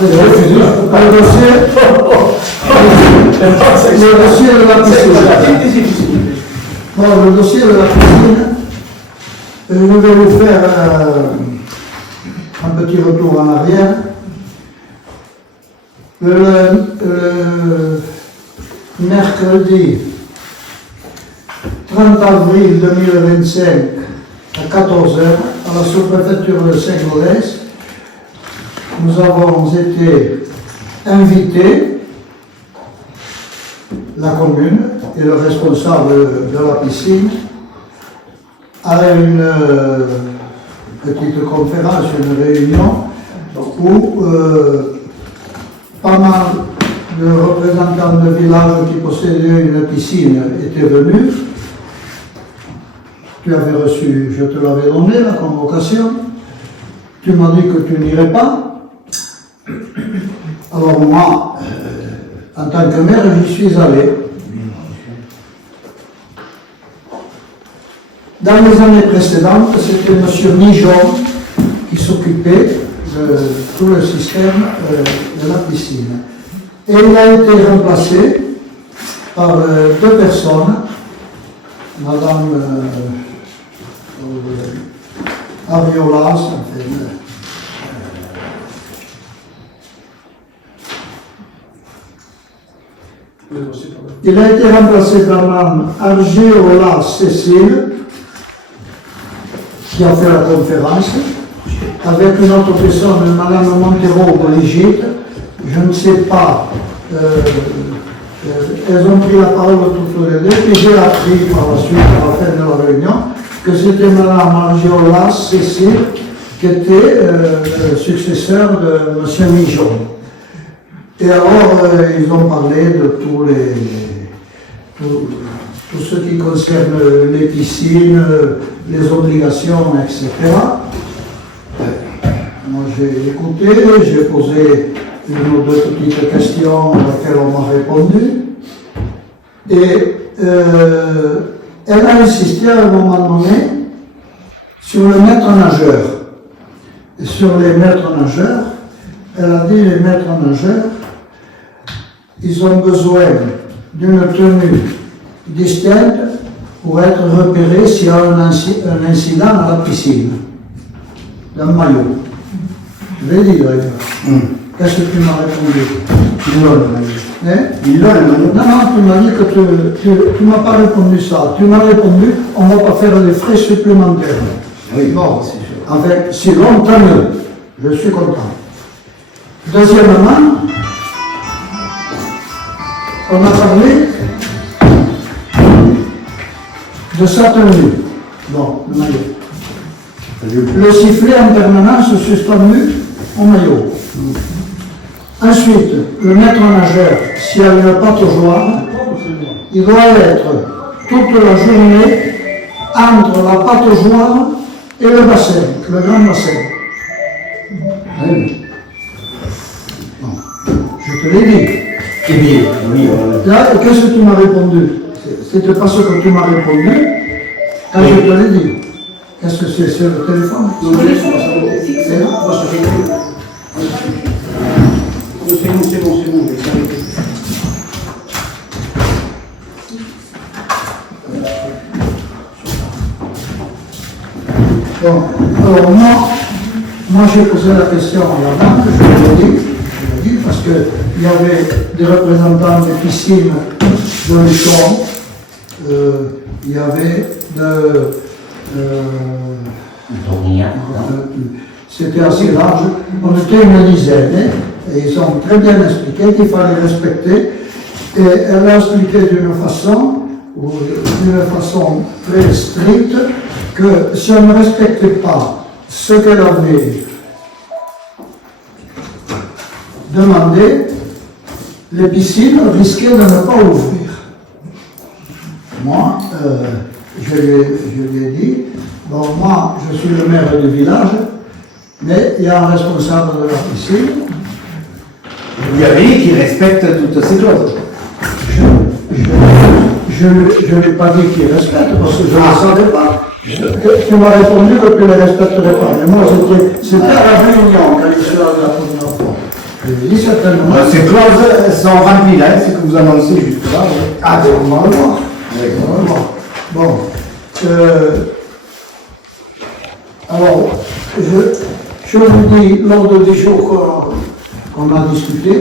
dossier de la piscine. Bon, le dossier de la piscine, je vais vous faire un petit retour en arrière. Le mercredi 30 avril 2025 à 14h à la sous-préfecture de Saint-Gaudens, nous avons été invités, la commune et le responsable de la piscine, à une petite conférence, une réunion où pas mal de représentants de villages qui possédaient une piscine étaient venus. Tu avais reçu, je te l'avais donné, la convocation. Tu m'as dit que tu n'irais pas. Alors moi, en tant que maire, j'y suis allé. Dans les années précédentes, c'était M. Mijon qui s'occupait de tout le système de la piscine. Et il a été remplacé par deux personnes, Madame Ariolas, il a été remplacé par Mme Argiolas Cécile, qui a fait la conférence, avec une autre personne, Mme Montero Brigitte. Je ne sais pas, elles ont pris la parole toutes les deux, et j'ai appris par la suite, à la fin de la réunion, que c'était Mme Argiolas Cécile, qui était le successeur de M. Mijon. Et alors, ils ont parlé de tout ce qui concerne les piscines, les obligations, etc. Moi, j'ai écouté, j'ai posé une ou deux petites questions auxquelles on m'a répondu. Et elle a insisté à un moment donné sur le maître nageur. Et sur les maîtres nageurs, elle a dit les maîtres nageurs, ils ont besoin d'une tenue distincte pour être repérés s'il y a un incident à la piscine. D'un maillot. Je vais dire, qu'est-ce que tu m'as répondu? Il a le maillot. Hein? Il a le maillot. Non, tu m'as dit que tu ne m'as pas répondu ça. Tu m'as répondu, on ne va pas faire des frais supplémentaires. Oui, bon, c'est sûr. Enfin, si longtemps mieux. Je suis content. Deuxièmement, on a parlé de sa tenue. Bon, le maillot. Le sifflet en permanence suspendu au maillot. Ensuite, le maître nageur, s'il y a une pataugeoire, il doit être toute la journée entre la pataugeoire et le bassin, le grand bassin. Oui. Bon. Je te l'ai dit. Eh bien, oui, Là, qu'est-ce que tu m'as répondu? C'était pas ce que tu m'as répondu quand je te l'ai dit. Qu'est-ce que c'est sur le téléphone? Non, mais c'est là. Moi, je fais c'est bon, je vais s'arrêter. Bon, alors moi j'ai posé la question à la banque, je l'ai dit, parce qu'il y avait des représentants des piscines de Luchon, il y avait c'était assez large, on était une dizaine, et ils ont très bien expliqué qu'il fallait respecter, et elle a expliqué d'une façon très stricte, que si on ne respectait pas ce qu'elle avait demandé, les piscines risquaient de ne pas ouvrir. Moi, je lui ai dit, bon, moi, je suis le maire du village, mais il y a un responsable de la piscine. Vous lui avez dit qu'il respecte toutes ces choses. Je ne lui ai pas dit qu'il respecte, parce que je ne le savais pas. Tu m'as répondu que tu ne le respecterais pas. Mais moi, c'était à la réunion quand je suis allé la première fois. Je dis certainement. Ces clauses sont remplies là, ce que vous annoncez juste là. Oui. Ah, ben, on va le voir. Oui. On va le voir. Bon. Alors, je vous dis l'ordre du jour qu'on a discuté.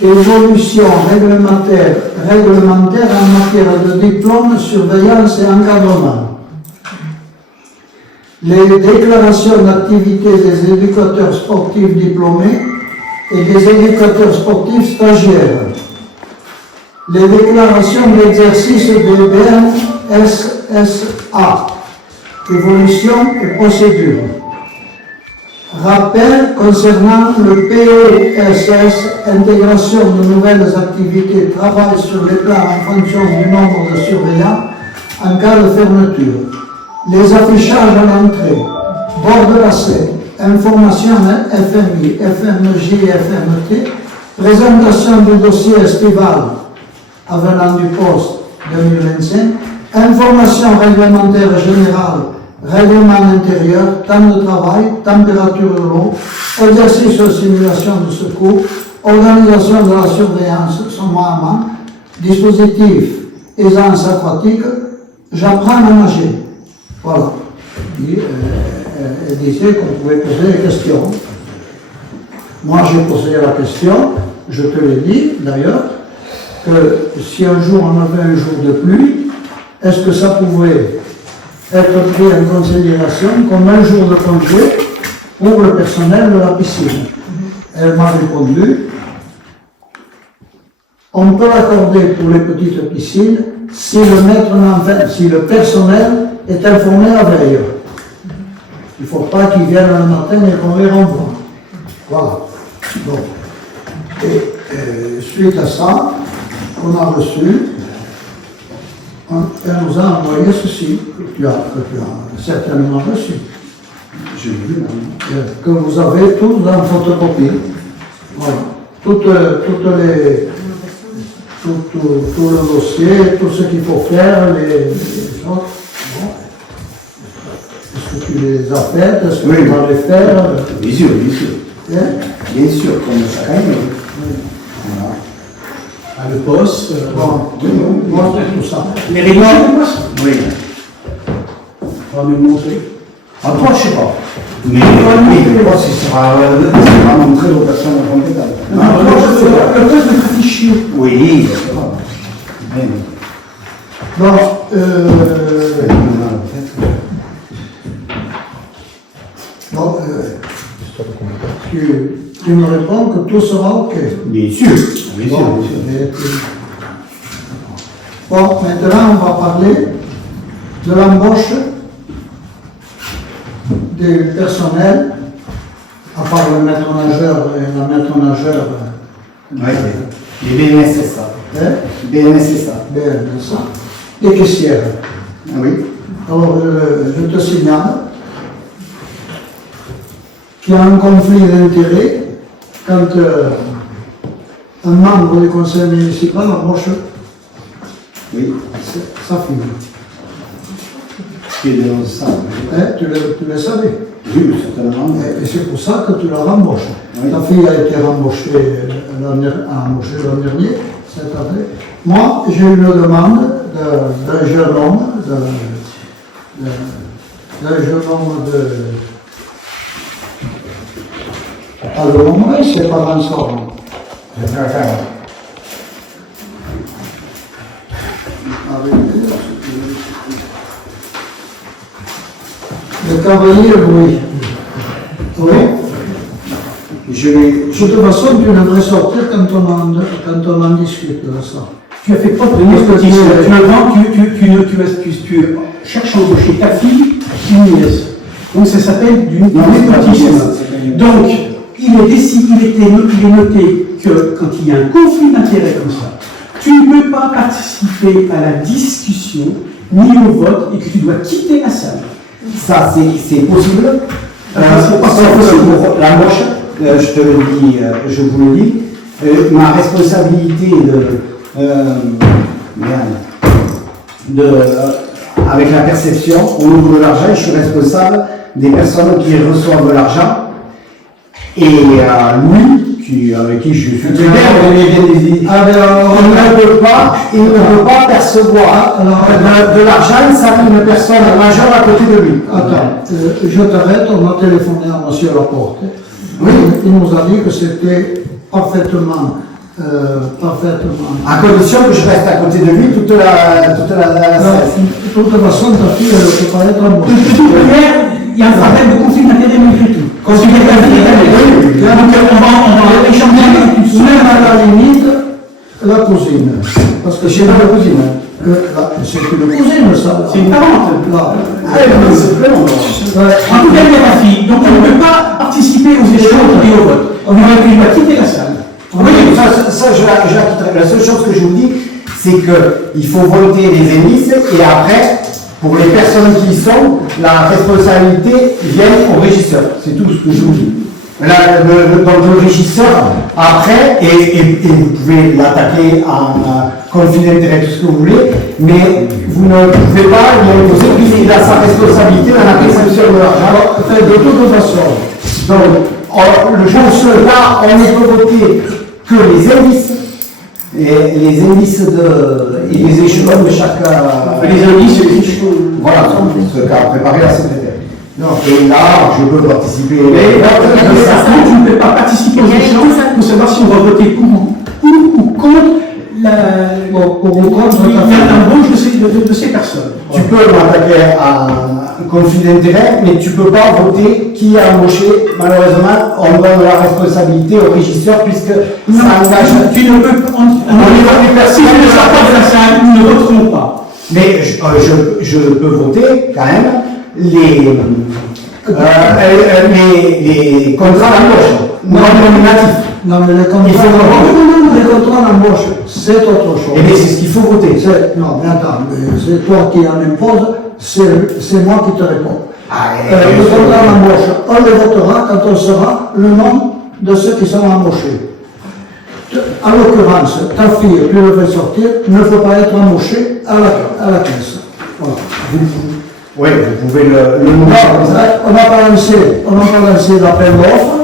Évolution réglementaire en matière de diplôme, surveillance et encadrement. Les déclarations d'activité des éducateurs sportifs diplômés et des éducateurs sportifs stagiaires. Les déclarations d'exercice de BNSSA. Évolution et procédure. Rappel concernant le PESS, intégration de nouvelles activités, travail sur les plans en fonction du nombre de surveillants en cas de fermeture. Les affichages à l'entrée, bord de la scène, information FMI, FMJ et FMT, présentation du dossier estival avenant du poste 2025, information réglementaire générale, règlement intérieur, temps de travail, température de l'eau, exercice de simulation de secours, organisation de la surveillance, sommairement, dispositif aisance aquatique, j'apprends à nager. Voilà. Elle disait qu'on pouvait poser des questions. Moi, j'ai posé la question, je te l'ai dit d'ailleurs, que si un jour on avait un jour de pluie, est-ce que ça pouvait être pris en considération comme un jour de congé pour le personnel de la piscine? Elle m'a répondu, on peut l'accorder pour les petites piscines si le personnel est informé la veille. Il ne faut pas qu'ils viennent le matin et qu'on les renvoie. Voilà. Donc, et suite à ça, on a reçu, elle nous a envoyé ceci, que tu as certainement reçu. J'ai vu, Que vous avez tous en photocopie. Voilà. Tout le dossier, tout ce qu'il faut faire, les choses. Bon. Est-ce que tu les as faites? Est-ce que Oui. tu vas les faire? Bien sûr, bien sûr. Hein? Bien sûr, comme chacun. Oui. Voilà. À le poste. Bon, moi, tout ça. Les réunions de poste. Oui. On va me le montrer. Après, je ne sais pas. Mais oui, le poste, il sera montré aux personnes compétentes. Le poste de fichier. Oui, d'accord. Bien. Bon, bon, tu me réponds que tout sera OK. Bien sûr, bien sûr, Bon, bien sûr. bon, maintenant on va parler de l'embauche du personnel, à part le maître nageur et la maître nageur. Oui, les BNS, c'est ça. Hein, BNS, c'est ça. bien, ça. Les caissières. Ah oui. Alors, je te signale qu'il y a un conflit d'intérêts quand un membre du conseil municipal embauche Oui. sa fille. Qui est dans ça. Hein, tu le savais. Oui, certainement. Et c'est pour ça que tu la rembauches. Oui. Ta fille a été rembauchée l'an dernier, cette année. Moi, j'ai eu une demande d'un jeune homme, à Londres, ses parents sont. Le cavalier, oui. Oui. De toute façon, tu devrais sortir quand on en discute de ça. Tu as fait preuve de népotisme. Tu cherches à embaucher ta fille, une nièce. Donc ça s'appelle du népotisme. Donc, il est noté que quand il y a un conflit d'intérêts comme ça, tu ne peux pas participer à la discussion ni au vote et que tu dois quitter la salle. Ça, c'est possible. C'est pas Sauf possible. pour l'embauche, je te le dis, je vous le dis, ma responsabilité avec la perception au niveau de l'argent, je suis responsable des personnes qui reçoivent l'argent. Et lui, avec qui je suis très bien, il ne peut pas percevoir de l'argent sans une personne majeure à côté de lui. Attends, je t'arrête, on a téléphoné à M. Laporte. Oui. Il nous a dit que c'était parfaitement. À condition que je reste à côté de lui toute la semaine. De toute façon, ta fille, elle ne peut pas être De embauchée. toute manière, il y a un problème de conflit d'intérêt malgré tout. Quand tu es pas Oui. donc on va échanger Même à la limite, la cousine. Parce que Chez la cousine. C'est une cousine, ça. c'est une parente. Là. C'est vraiment. En tout cas, il y a ma fille, donc on ne peut pas participer aux échanges et au vote. On va quitter la salle. Oui, ça je la quitterai. La seule chose que je vous dis, c'est qu'il faut voter les hélices et après, pour les personnes qui y sont, la responsabilité vient au régisseur. C'est tout ce que je vous dis. Là, donc le régisseur, après, et vous pouvez l'attaquer en conflit d'intérêt, tout ce que vous voulez, mais vous ne pouvez pas lui imposer puisqu'il a sa responsabilité dans la réception de l'argent. De toute façon, Donc, le jour là, on ne peut voter que les indices, et les indices et les échelons de chaque. Les indices et les échelons. Voilà, ce qu'a préparé la secrétaire. Et là, je peux participer. Mais par contre, tu ne peux pas participer aux échanges pour savoir si on va voter pour ou contre l'embauche de ces personnes. Tu peux m'attaquer à un conflit d'intérêt, mais tu ne peux pas voter qui a embauché. Malheureusement, on donne la responsabilité au régisseur puisque ça engage. Tu ne peux pas. Si tu ne sors pas de la salle, nous ne voterons pas. Mais je peux voter quand même les contrats d'embauche non nominatifs. non, mais les contrats d'embauche, c'est autre chose. Et bien c'est ce qu'il faut voter. Non, mais attends, c'est toi qui en impose, c'est moi qui te réponds. Le contrat d'embauche, on le votera quand on saura le nom de ceux qui sont embauchés. En l'occurrence, ta fille, tu le fais sortir, ne faut pas être embauchée à la caisse. Voilà. Oui, vous pouvez le nommer comme ça. On n'a pas lancé l'appel d'offres.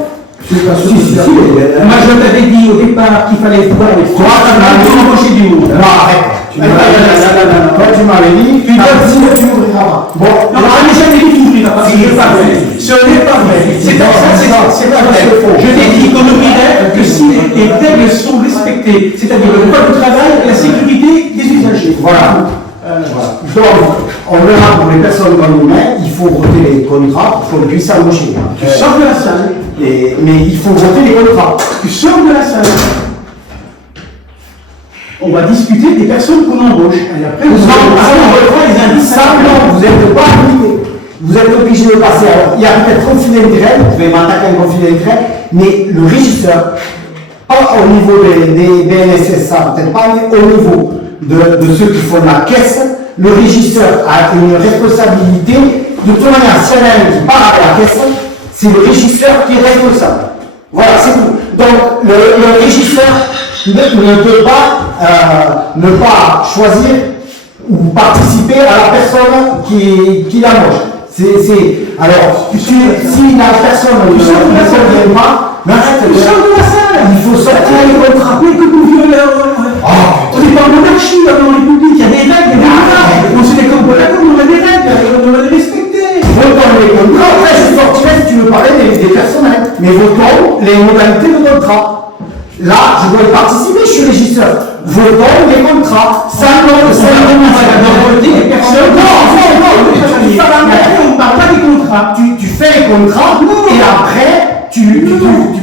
Moi, je t'avais dit au départ qu'il fallait voir les trois embaucher du monde. Non, arrête. Toi, tu m'avais dit, tu n'ouvriras pas. Bon, Non, je n'ai jamais dit qu'il n'ouvriras pas. Ce n'est pas vrai. Ce n'est pas vrai. C'est pas vrai. Je t'ai dit qu'on n'ouvrirait que si les règles sont respectées, c'est-à-dire le droit du travail et la sécurité des usagers. voilà. Donc, on verra pour les personnes qu'on nous met, il faut voter les contrats pour qu'on puisse embaucher. Tu sors de la salle. Mais il faut voter les contrats. Tu sors de la salle. On va discuter des personnes qu'on embauche. Et après, on va les indices. Simplement, vous n'êtes pas obligé. Vous êtes obligé de passer. Alors, il y a peut-être conflit d'intérêt, vous pouvez m'attaquer un conflit d'intérêt, mais le régisseur, pas au niveau des BNSS, ça peut-être pas, mais au niveau de ceux qui font la caisse, le régisseur a une responsabilité. De toute manière, si il y en a un qui part à la caisse, c'est le régisseur qui est responsable. Voilà, c'est tout. Donc, le régisseur ne peut pas ne pas choisir ou participer à la personne qui l'embauche. Alors, si la personne ne vient pas, mais arrête, Tu sors de la salle. il faut sortir les contrats. Mais que vous violez. On n'est pas en monarchie dans les publics. Il y a des règles, il y a des lois. On se fait comme voilà, comme on a des règles, on doit les respecter. Votons les contrats. Après, je sortirai si tu veux parler des personnels. Mais votons les modalités de contrat. Là, je dois y participer, je suis régisseur. Votons les contrats. Ça, non, On va voter les personnes. On ne parle pas des contrats. Tu fais les contrats et après, tu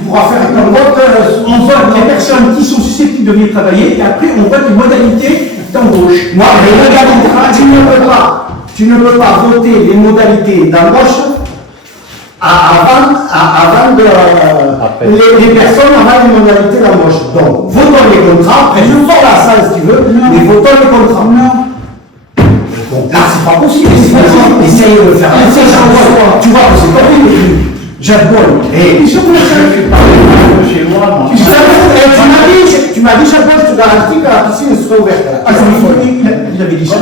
pourras faire un vote. On vote les personnes qui sont susceptibles de venir travailler et après on vote les modalités d'embauche. Non, les modalités, tu ne peux pas voter les modalités d'embauche avant les personnes avant les modalités d'embauche. Donc, votons les contrats, après je sors la salle si tu veux, mais votons les contrats. Non. Donc là, c'est pas possible. Essaye de le faire. Tu vois que c'est pas possible. J'abonne. Et Ils sont pour la salle. Chez moi, moi. tu m'as dit, Jacques, je te garantis que la piscine sera ouverte. Il avait dit ça.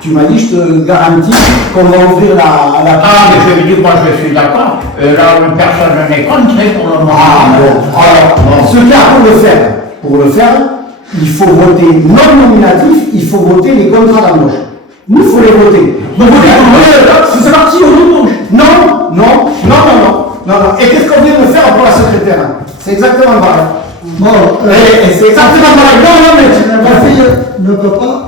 Tu Tu m'as dit, je te garantis qu'on va ouvrir la Ah, mais je veux dire, moi je suis d'accord. Là, personne n'est contre pour le moment. Ah, bon. Alors, ce cas, pour le faire, il faut voter non nominatif, il faut voter les contrats d'embauche. Il faut les voter. Donc, c'est parti au nom. Non. Et qu'est-ce qu'on vient de faire pour la secrétaire? C'est exactement pareil. Bon, C'est exactement pareil. Non, mais la fille ne peut pas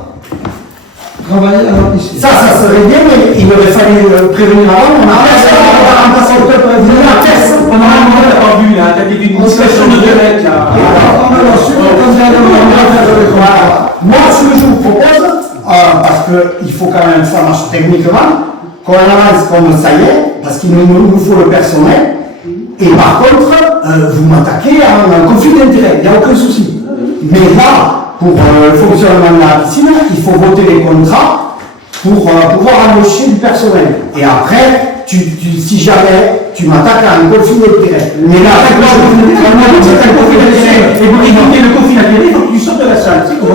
travailler à la piscine. ça serait bien, mais il aurait fallu prévenir avant. On a personne, on peut prévenir personne. On a pas vu là, t'as dit une discussion de 2 mètres là. On a reçu comme ça, Voilà. Moi, ce que je vous propose, parce qu'il faut quand même que ça marche techniquement, qu'on avance comme ça y est, parce qu'il nous faut le personnel. Et par contre, vous m'attaquez à un conflit d'intérêt, il n'y a aucun souci. Mais là, pour le fonctionnement de la piscine, il faut voter les contrats pour pouvoir embaucher du personnel. Et après, si jamais tu m'attaques à un conflit d'intérêt. Mais là, Et pour éviter le conflit d'intérêt, il faut que tu sortes de la salle. C'est tout.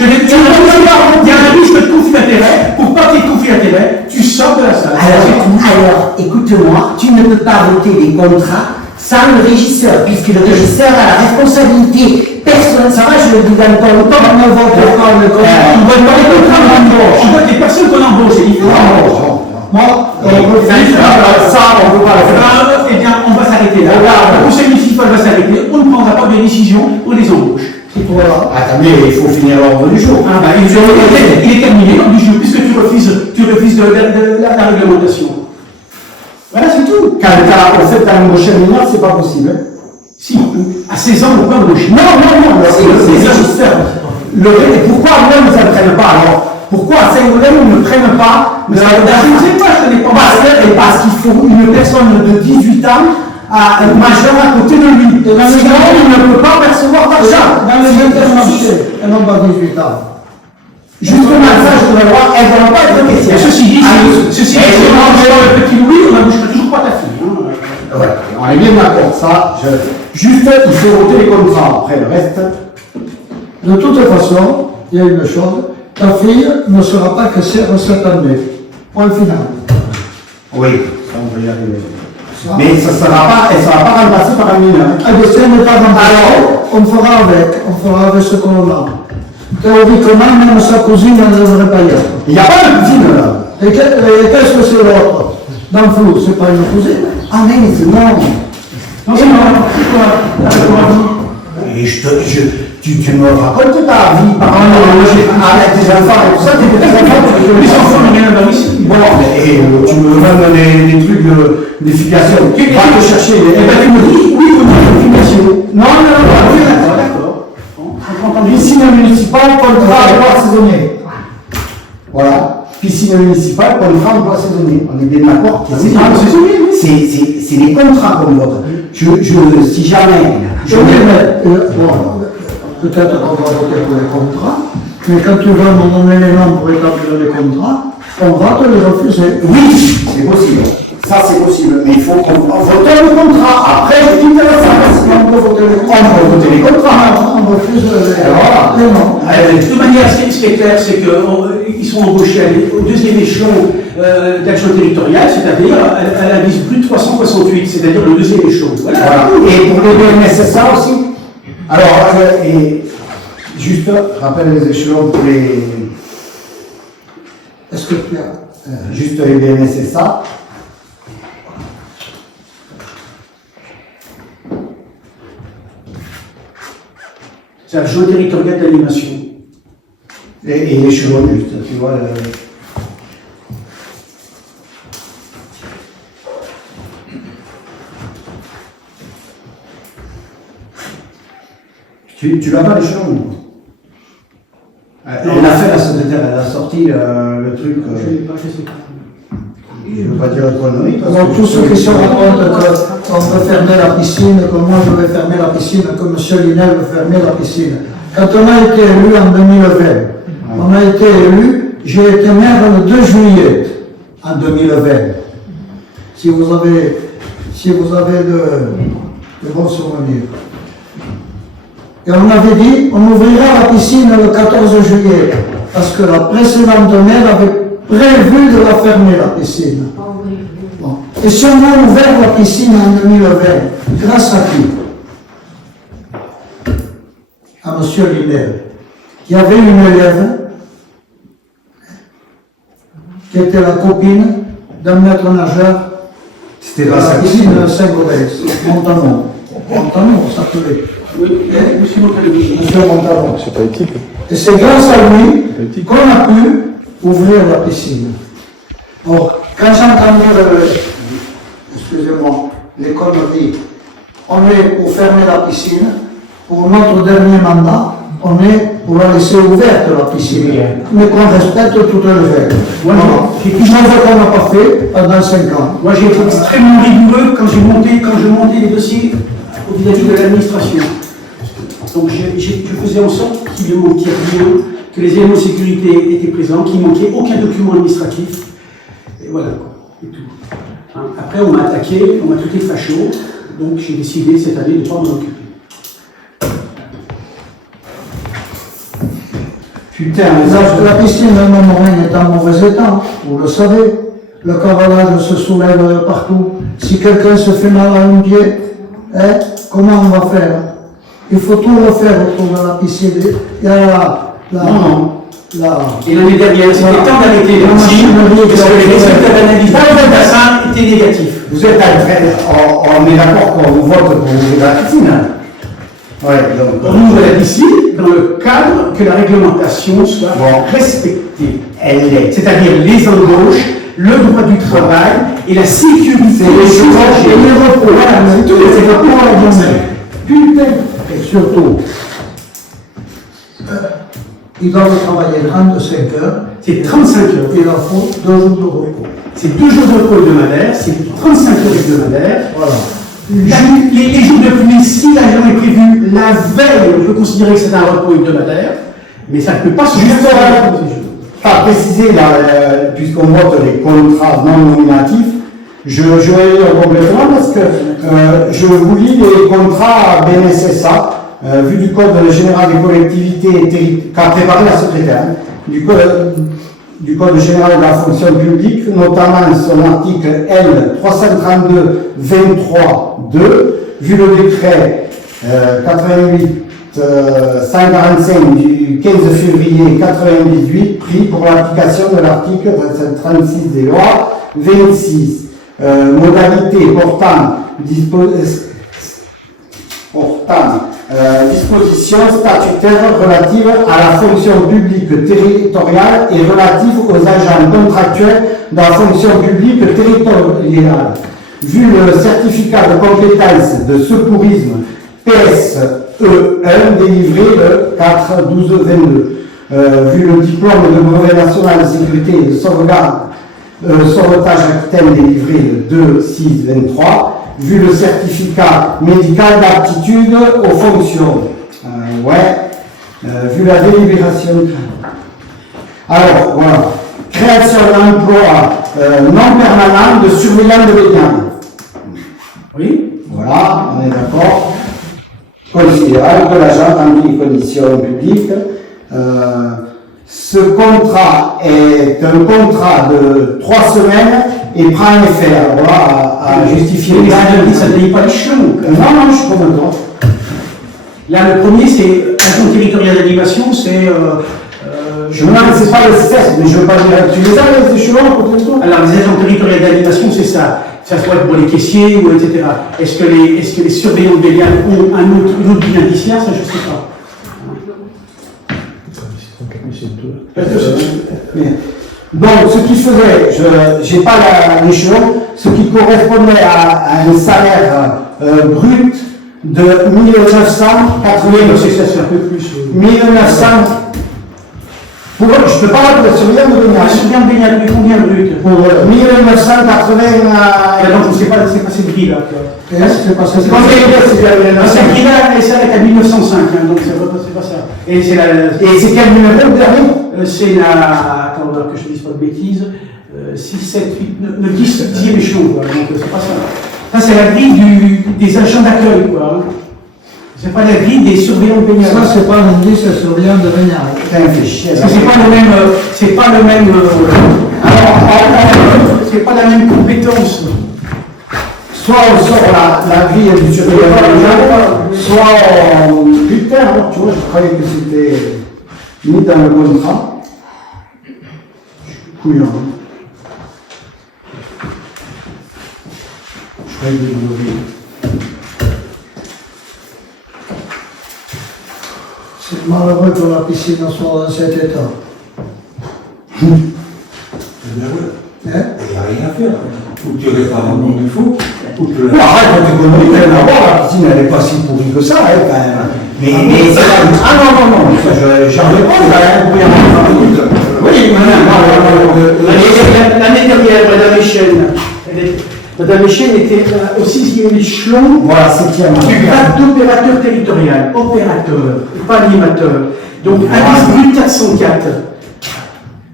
Il y a un risque de conflit d'intérêt. Pour pas qu'il y ait de conflit d'intérêt, tu sors de la salle. Alors, écoute-moi, tu ne peux pas voter les contrats sans le régisseur, puisque le régisseur a la responsabilité personnelle. Ça va, je le dis dans ton temps, on ne vote pas le contrat. On vote pas les contrats d'embauche. On vote les personnes qu'on embauche. C'est différent. Moi, ça, on ne peut pas le faire. Eh bien, on va s'arrêter là. Le conseil municipal va s'arrêter. On ne prendra pas de décision pour les embauches. voilà. Attendez, il faut finir l'ordre du jour. Ah, bah, il est terminé l'ordre du jour, puisque tu refuses la réglementation. Voilà, c'est tout. Quand on fait dans une prochaine minute, c'est pas possible. Si, à 16 ans, on peut embaucher. Non, C'est les régisseurs. Et pourquoi moi, ils ne prennent pas alors? Pourquoi à Saint-Gaudin, ils ne prennent pas Je ne sais pas, je ne connais pas. Parce qu'il faut une personne de 18 ans majeur à côté de lui. Sinon, il ne peut pas percevoir d'argent. Dans les intermarchés, elles n'ont pas 18 ans. Justement, ça, je voudrais voir, elles ne vont pas être caissières. Et ceci dit, si on mange le petit Louis, on n'embauchera toujours pas ta fille. Ouais, on est bien d'accord, ça. Juste, il faut voter les contrats. Après, le reste. De toute façon, il y a une chose, ta fille ne sera pas caissière cette année. Point final. Oui, ça, on peut y arriver. Mais elle ne sera pas remplacée par un mineur. Ah, mais si elle n'est pas remplacée, on fera avec ce qu'on a. Théoriquement, même sa cousine, elle ne devrait pas y être. Il n'y a pas de cousine là. Et qu'est-ce que c'est l'autre? Dans le flou, c'est pas une cousine? Ah, mais non. Non, c'est marrant. C'est quoi? Et tu me racontes ta vie par avec tes enfants et tout ça, tes petits-enfants, Les enfants n'ont rien à voir ici. bon, et tu me donnes des trucs des filiations. Va te chercher. Eh bien, tu me dis, oui, on a une filiation. Non, D'accord. Piscine municipale, contrat emploi saisonnier. Voilà. Piscine municipale, contrat emploi saisonnier. On est bien d'accord. C'est les contrats qu'on vote. Si jamais. Peut-être qu'on va voter pour les contrats, mais quand tu vas me donner les noms pour établir les contrats, on va te les refuser. Oui, c'est possible. Ça, c'est possible. Mais il faut qu'on vote le contrat. Après, je quitte la salle. On peut voter les contrats. On peut voter les contrats. On refuse Voilà. les noms. De toute manière, ce qui est clair, c'est qu'ils sont embauchés au deuxième échelon d'action territoriale, c'est-à-dire à la liste plus de 368, c'est-à-dire le deuxième échelon. Voilà. Voilà. Et pour les BNSSA aussi. Alors, et juste, rappelle les échelons pour les. Est-ce que tu as... Juste les BNSSA. C'est l'échelon territorial d'animation. Et l'échelon juste, tu vois. Tu l'as pas l'échelon? Elle a fait la secrétaire, elle a sorti le truc. Je ne veux pas dire de conneries. Donc tous ceux qui se racontent qu'on veut fermer la piscine, que moi je vais fermer la piscine, que M. Linel veut fermer la piscine. Quand on a été élu en 2020, on a été élu, j'ai été maire le 2 juillet en 2020. Si vous avez de bons souvenirs. Et on avait dit, on ouvrira la piscine le 14 juillet. Parce que la précédente maire avait prévu de la fermer, la piscine. Bon. Et si on a ouvert la piscine en 2020, grâce à qui? À M. Linel. Il y avait une élève qui était la copine d'un maître nageur. C'était dans dans la sa piscine piscine. de Saint-Gaudens, Montanon. Montanon, ça s'appelait. Oui, monsieur Montalvo. Monsieur Montanon. C'est pas éthique. Et c'est grâce à lui qu'on a pu ouvrir la piscine. Or, quand j'entendais, excusez-moi, l'école me dit, on est pour fermer la piscine, pour notre dernier mandat, on est pour la laisser ouverte la piscine, mais qu'on respecte toutes les règles. Voilà. Chose qu'on n'a pas fait pendant 5 ans. Moi, j'ai été extrêmement rigoureux quand je montais les dossiers vis-à-vis de l'administration. Donc, je faisais en sorte qu'il ne manquait rien, que les éléments de sécurité étaient présents, qu'il ne manquait aucun document administratif. Et voilà, quoi. Et tout. Hein. Après, on m'a attaqué, on m'a traité de facho, donc j'ai décidé cette année de ne pas m'en occuper. Putain, La piscine de Montmorin est en mauvais état, vous le savez. Le cavalage se soulève partout. Si quelqu'un se fait mal à un pied, hein, comment on va faire? Il faut tout refaire autour de la piscine. Il y a Et l'année dernière, c'était temps d'arrêter la aussi, machinerie parce que les résultats d'analyse dans le bassin étaient négatifs. vous êtes en train, on est d'accord qu'on vous vote pour ouvrir la piscine. Ouais, donc. On ouvre la piscine dans le cadre que la réglementation soit respectée. Elle l'est. C'est-à-dire les embauches, le droit du travail et la sécurité des usagers. et les repos. Voilà, c'est tout. C'est pas pour la journée. Putain. Et surtout, ils doivent travailler 35 heures. C'est 35 heures. Il leur faut 2 jours de repos. C'est 2 jours de repos hebdomadaires, c'est 35 heures hebdomadaires. Voilà. Les jours de pluie, si la journée est prévue la veille, on peut considérer que c'est un repos hebdomadaire, mais ça ne peut pas se Juste faire. pas préciser, puisqu'on vote les contrats non nominatifs, je vais lire complètement parce que je vous lis les contrats BNSSA, vu du Code général des collectivités qu'a préparé la secrétaire, du Code général de la fonction publique, notamment son article L 332-23-2, vu le décret 145 du 15 février 98, pris pour l'application de l'article 36 des lois 26, modalités portant dispositions statutaires relatives à la fonction publique territoriale et relatives aux agents contractuels de la fonction publique territoriale. Vu le certificat de compétence de secourisme PSE1 délivré le 4/12/22, vu le diplôme de brevet national de sécurité et de sauvetage Aquitaine délivré le 2/6/23, vu le certificat médical d'aptitude aux fonctions, vu la délibération. Alors, voilà, création d'emploi non permanent de surveillant de baignade. Oui. Voilà, on est d'accord. Considérable que l'agent remplit les conditions publiques. Ce contrat est un contrat de 3 semaines et prend effet à justifier Mais les ça ne paye pas les chiens. Non, je suis pas d'accord. Là, le premier, c'est agent territorial d'animation, c'est. C'est pas le CES, mais je veux pas dire. Tu les as, les échelons, peut-être? Alors, les agents territoriaux d'animation, c'est ça. Ça soit pour les caissiers, ou etc. Est-ce que les surveillants de baignade ont une autre bilan indiciaire? Ça, je ne sais pas. Donc, ce qui faisait, je n'ai pas l'échelon, ce qui correspondait à un salaire brut de 1980. Ça, c'est un peu plus. 1900. Je ne peux pas la pour le surveillant de baignade. Surveillant de baignade, mais combien brut? Pour 1980. Alors, je ne sais pas, c'est pas cette grille là. Et là, c'est pas ça. C'est quand c'est Cette grille là, elle s'arrête à 1905, hein, donc c'est pas ça. Et c'est la. Et c'est quel numéro le dernier? C'est la. Attends, que je ne dise pas de bêtises. 6, 7, 8, 9, 10, 10e échelon, quoi. Donc c'est pas ça. Ça, c'est la grille des agents d'accueil, quoi. C'est pas la grille des surveillants de baignade. Ça, c'est pas un indice surveillant de baignade. Parce que c'est pas le même, c'est pas le même, c'est pas la même compétence. Soit on sort la grille du surveillant de baignade, soit on... Putain, alors, tu vois, je croyais que c'était mis dans le contrat. Je suis couillon. Je croyais que je l'oubliais. C'est malheureux que la piscine soit dans cet état. Eh bien ouais. Hein? Il n'y a rien à faire. Faut que tu répares comme il faut. Faut que Non, arrête, quand tu conneries, rien à voir, la piscine, elle n'est pas si pourrie que ça, hein, quand même. Mais c'est pas... Ah non, ça, j'en veux pas, il va rien pour rien. Oui, L'année dernière, Madame Echenne était au 6e échelon Voilà, 7e. du grade d'opérateur territorial, opérateur, pas animateur. Donc, indice brut 404.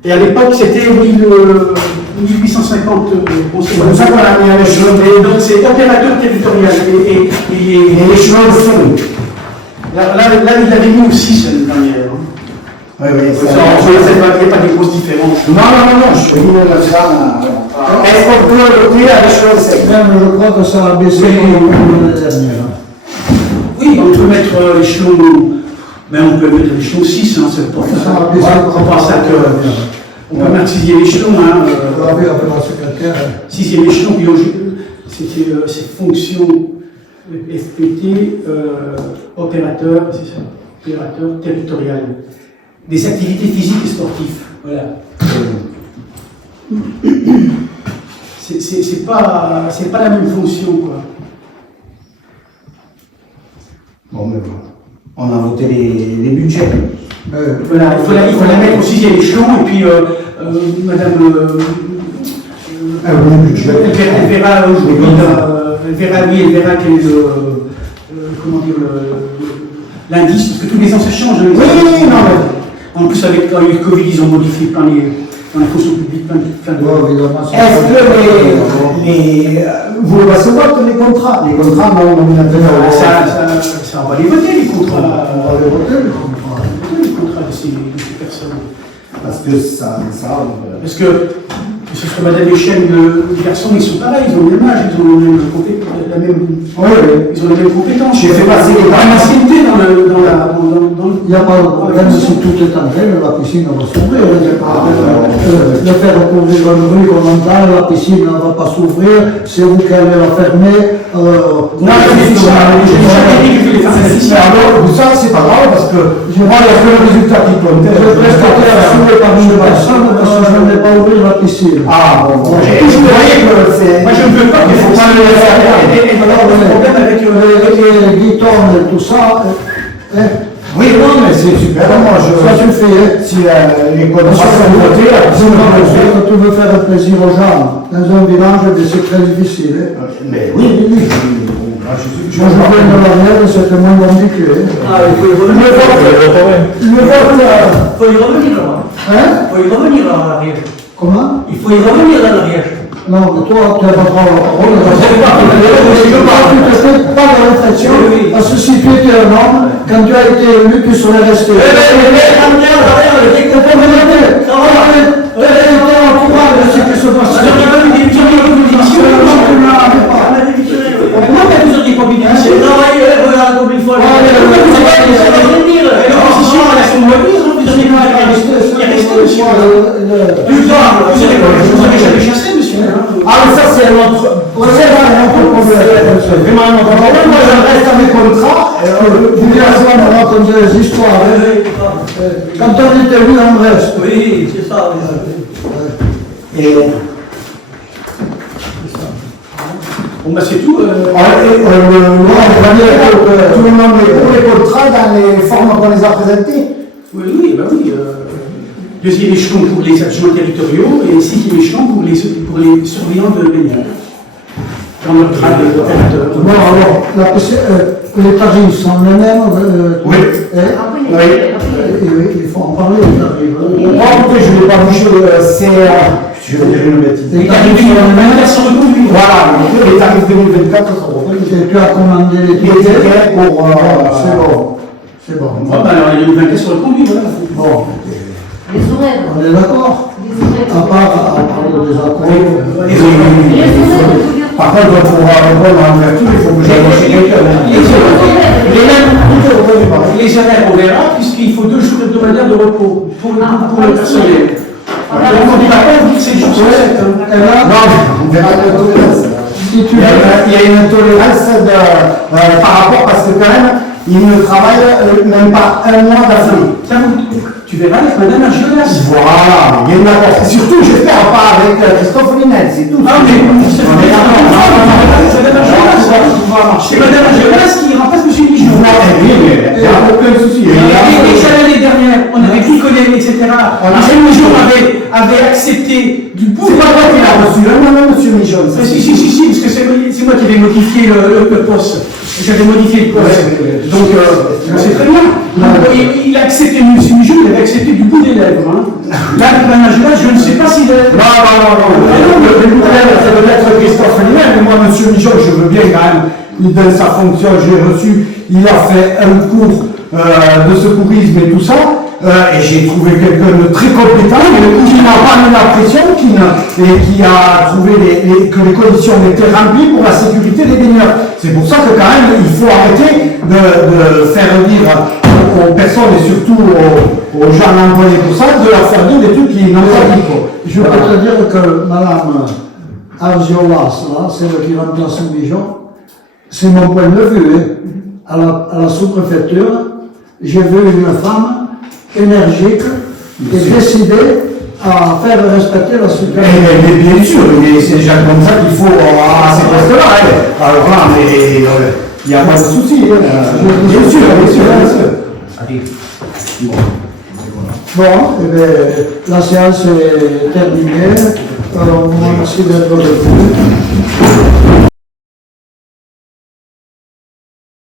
Et à l'époque, c'était 1850 conseillers. C'est pour ça qu'on a mis un échelon. Donc, c'est opérateur territorial. Et l'échelon de fond. là, il avait mis aussi l'année dernière. Oui, Il n'y a pas de grosses différences. Non, je suis venu là ça. Est-ce qu'on peut le à l'échelon sec? Même, je crois que ça a baissé l'année dernière. Oui, on peut mettre l'échelon, mais on peut mettre l'échelon 6, hein, c'est pas Ça a ça. baissé. On pense à que. On peut mettre 6e échelon, On l'a vu avec la secrétaire. 6e échelon, puis c'était ces fonctions FPT, opérateur, c'est ça, opérateur territorial. Des activités physiques et sportives. Voilà. C'est pas la même fonction, quoi. Bon, mais voilà. On a voté les budgets. Voilà, il faut la mettre au 6e échelon, et puis Madame. Le budget. Elle verra quel est comment dire, l'indice, parce que tous les ans ça change. Oui, non, En plus, avec le Covid, ils ont modifié dans la fonction publique plein de. Est-ce que vous le recevoir les contrats? Les contrats, non, Ça, on va les voter, les contrats. On va les voter, les contrats. Les contrats de ces personnes. parce que ça. Parce que ce que Madame Echenne, les garçons, ils sont pareils, ils ont le même âge, ils ont la même compétence. Ils ont les mêmes compétences. J'ai fait passer les même ancienneté dans le. Il n'y a pas de problème si tout est en règle, la piscine va s'ouvrir. Le faire recouvrir un bruit qu'on entend, la piscine ne va pas s'ouvrir, c'est vous qui allez la fermer. Non, j'ai jamais dit que je voulais faire ça. Alors, ça, c'est pas grave parce que moi, il y a que le résultat qui compte. Je prestataire assuré par une personne parce que je n'ai pas ouvert la piscine. Ah, bon. Vous voyez que c'est. Moi, je ne veux pas qu'il faut pas le faire. Et alors, le problème avec Les guitons et tout ça, Oui, non, mais c'est super. Moi, ça suffit. Si les contrats sont votés, Quand tu veux faire plaisir aux gens, dans un village, c'est très difficile. Mais oui. Moi, je viens de la Vienne, c'était moins compliqué. Ah, il faut y revenir. Il faut y revenir là. Hein? Il faut y revenir là en arrière. Comment? Il faut y revenir là en arrière. Non, mais toi, tu n'as pas trop la parole. Tu ne fais pas de réflexion, parce que si tu étais un homme, quand tu as été élu, tu serais resté. Ah, mais ça, c'est un autre problème. C'est vraiment un autre problème. Moi, je reste à mes contrats. Julien Swan me racontait des histoires. Quand on était élu, on reste. Oui, c'est ça. Et bon, bah, c'est tout. tout le monde est pour les contrats dans les formes qu'on les a présentés. Oui. Deuxième échelon pour les adjoints territoriaux et sixième échelon pour les surveillants de baignade. Dans notre grade d'opérateur. Bon, alors, les tarifs sont les mêmes. Oui. Il faut en parler, les tarifs. Moi, écoutez, je ne vais pas bouger. Je vais dire une bêtise. Les tarifs sont les mêmes. Voilà, donc les tarifs 2024 sont revenus. Et tu as commandé les Les tickets. tickets pour. C'est bon. C'est bon. Bon, ben alors, il y a une vingt sur le conduit, voilà. Bon, Les horaires. on est d'accord. À part des accords. Les horaires. Par contre, pour répondre à l'ouverture, il faut que j'aille chez quelqu'un. Les horaires, on verra, puisqu'il faut 2 jours hebdomadaires de repos pour le personnel. Donc on dit pas, on dit que c'est jours sur 7. Et là, Non, on verra la tolérance. si tu Il y veux, a une tolérance par rapport, parce que quand même, ils ne travaillent même pas un mois d'affilée. Tu verras avec Madame Argiolas. Voilà, il y a une accord. Surtout, j'espère pas avec Christophe Linel, c'est tout. Ah, mais c'est Madame Argiolas. C'est Madame Argiolas qui remplace M. Mijon. Oui, mais il n'y a aucun souci. Déjà l'année dernière, on avait picolé, etc. M. Mijon avait accepté du bout C'est de pas moi qui l'a reçu, hein, non, monsieur Mijon. Mais si, parce que c'est moi qui avais modifié le poste. J'avais modifié le poste. Donc, c'est très bien. Il a accepté, M. Mijon, il avait accepté du bout des lèvres. Hein. Là, Madame Argiolas, je ne sais pas s'il est. Non, le Linel, ça doit être Christophe Linel, mais moi, monsieur Mijon, je veux bien quand même. Dans sa fonction, j'ai reçu, il a fait un cours de secourisme et tout ça, et j'ai trouvé quelqu'un de très compétent, qui n'a pas mis la pression, et qui a trouvé que les conditions étaient remplies pour la sécurité des baigneurs. C'est pour ça que quand même, il faut arrêter de faire dire aux personnes, et surtout aux gens envoyés pour ça, de leur faire dire des trucs qui n'ont pas dit. je peux te dire que Madame Argiolas, là, celle qui remplace Mijon, c'est mon point de vue. Hein. À la sous-préfecture, j'ai vu une femme énergique et décidée à faire respecter la sécurité. Mais bien sûr, mais c'est déjà comme ça qu'il faut à ces postes-là. Hein. Alors là, mais il n'y a pas de souci. Bien sûr, bien sûr. Bon, eh bien, la séance est terminée. On vous remercie d'être venus.